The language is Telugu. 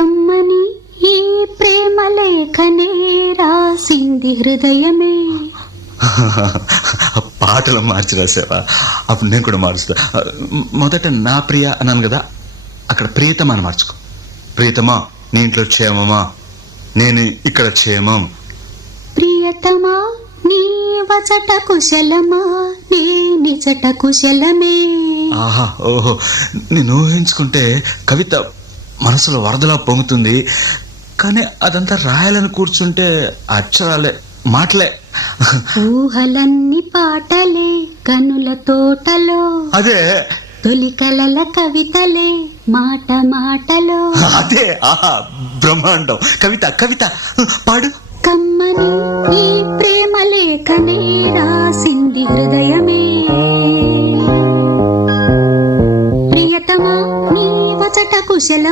కమ్మని ఈ ప్రేమ లేఖనే రాసింది హృదయమే. పాటలు మార్చి రాసావా? అప్పుడు నేను కూడా మారుస్తా. మొదట నా ప్రియ అన్నాను కదా, అక్కడ ప్రియతమా అని మార్చుకో. ప్రియతమా, నీ ఇంట్లో క్షేమమా? నేను ఇక్కడ క్షేమం. ప్రియతమా, నీ వచట కుశలమా? నీ నిజట కుశలమే. ఆహా, ఓహో, నేను ఊహించుకుంటే కవిత మనసులో వరదలా పొంగుతుంది. కానీ అదంతా రాయాలని కూర్చుంటే అక్షరాలే, మాటలే. ఊహలన్నీ పాటలే కనుల తోటలో, అదే తొలి కలల కవితలే మాట మాటలో. అదే, ఆహా, బ్రహ్మాండం. కవిత కవిత పాడు. కమ్మని ఈ ప్రేమ లేఖనే రాసింది హృదయమే. ప్రియతమా, నీ వచట కుశలమా?